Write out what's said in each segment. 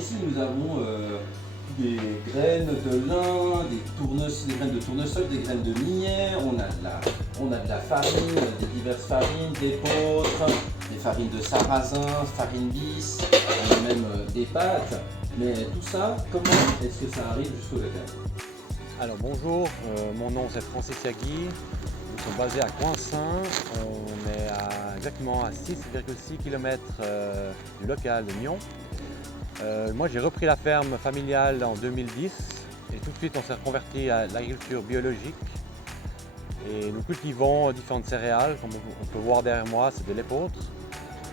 ici, nous avons des graines de lin, des graines de tournesol, des graines de millet, on a de la farine, des diverses farines, d'épeautre, des farines de sarrasin, farine bis, on a même des pâtes. Mais tout ça, comment est-ce que ça arrive jusqu'au local? Alors bonjour, mon nom c'est Francis Yagui, nous sommes basés à Coinsin, on est exactement à 6,6 km du local de Nyon. Moi j'ai repris la ferme familiale en 2010 et tout de suite on s'est reconverti à l'agriculture biologique et nous cultivons différentes céréales, comme on peut voir derrière moi, c'est de l'épeautre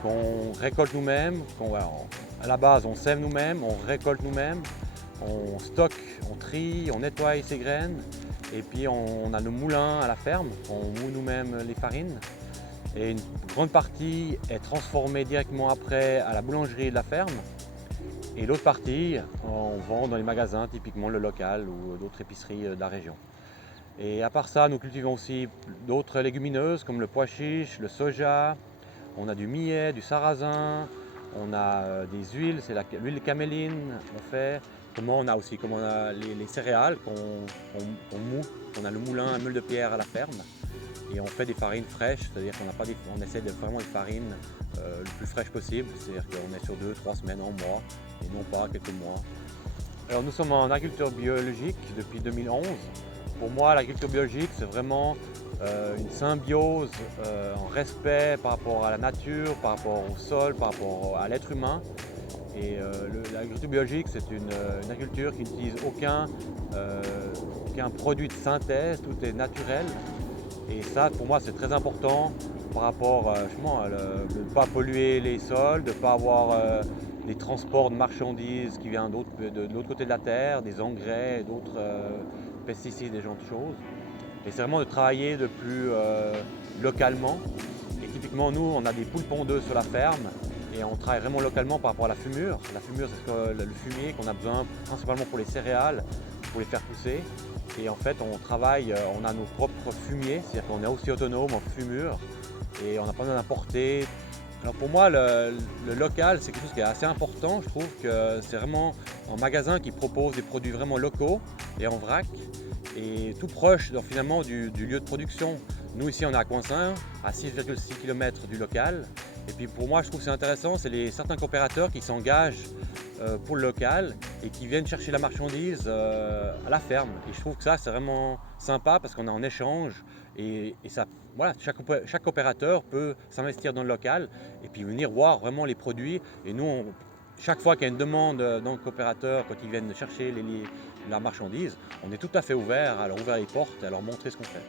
qu'on récolte nous-mêmes, à la base on sème nous-mêmes, on récolte nous-mêmes. On stocke, on trie, on nettoie ces graines et puis on a le moulin à la ferme, on moule nous-mêmes les farines et une grande partie est transformée directement après à la boulangerie de la ferme et l'autre partie on vend dans les magasins, typiquement le local ou d'autres épiceries de la région. Et à part ça, nous cultivons aussi d'autres légumineuses comme le pois chiche, le soja, on a du millet, du sarrasin, on a des huiles, c'est l'huile de caméline, on fait. On a aussi les céréales qu'on moud, on a le moulin à meule de pierre à la ferme et on fait des farines fraîches, c'est-à-dire on essaie de vraiment des farines le plus fraîches possible, c'est-à-dire qu'on est sur 2-3 semaines, en mois et non pas quelques mois. Alors nous sommes en agriculture biologique depuis 2011. Pour moi, l'agriculture biologique, c'est vraiment une symbiose en respect par rapport à la nature, par rapport au sol, par rapport à l'être humain. Et l'agriculture biologique, c'est une agriculture qui n'utilise aucun produit de synthèse, tout est naturel. Et ça, pour moi, c'est très important par rapport justement à de ne pas polluer les sols, de ne pas avoir des transports de marchandises qui viennent de l'autre côté de la terre, des engrais, d'autres pesticides, des genres de choses. Et c'est vraiment de travailler de plus localement. Et typiquement, nous, on a des poules pondeuses sur la ferme et on travaille vraiment localement par rapport à la fumure. La fumure, c'est le fumier qu'on a besoin principalement pour les céréales, pour les faire pousser. Et en fait, on a nos propres fumiers, c'est-à-dire qu'on est aussi autonome en fumure et on n'a pas besoin d'importer. Alors pour moi, le local, c'est quelque chose qui est assez important. Je trouve que c'est vraiment un magasin qui propose des produits vraiment locaux et en vrac et tout proche finalement du lieu de production. Nous ici on est à Coinsin, à 6,6 km du local. Et puis pour moi je trouve que c'est intéressant, c'est certains coopérateurs qui s'engagent pour le local et qui viennent chercher la marchandise à la ferme. Et je trouve que ça c'est vraiment sympa parce qu'on est en échange et ça, voilà, chaque coopérateur peut s'investir dans le local et puis venir voir vraiment les produits. Et nous, chaque fois qu'il y a une demande dans le coopérateur, quand ils viennent chercher la marchandise, on est tout à fait ouvert à leur ouvrir les portes et à leur montrer ce qu'on fait.